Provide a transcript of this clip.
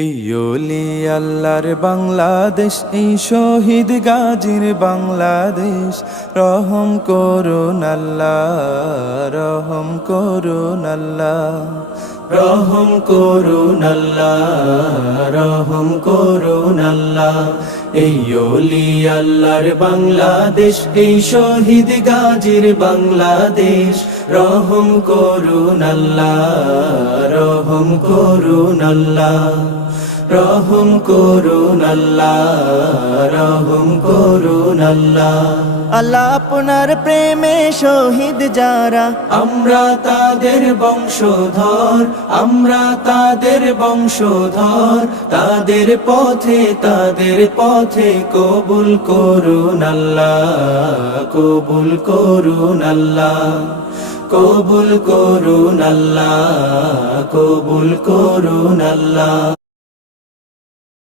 এই ওলি আল্লাহর বাংলাদেশ, এই শহীদ গাজীর বাংলাদেশ। রহম করুন আল্লাহ, রহম করুন আল্লাহ, রহম করুন আল্লাহ, রহম করুন আল্লাহ। এই ওলি আল্লাহর বাংলাদেশ, এই শহীদ গাজীর বাংলাদেশ। রহম করুন আল্লাহ, রহম করুন আল্লাহ, রহম করুন আল্লাহ, রহম করুন আল্লাহ। আল্লাহ আপনার প্রেমে শহীদ যারা, আমরা তাদের বংশধর, আমরা তাদের বংশধর। তাদের পথে কবুল করুন আল্লাহ, কবুল করুন আল্লাহ, কবুল করুন আল্লাহ, কবুল করুন আল্লাহ।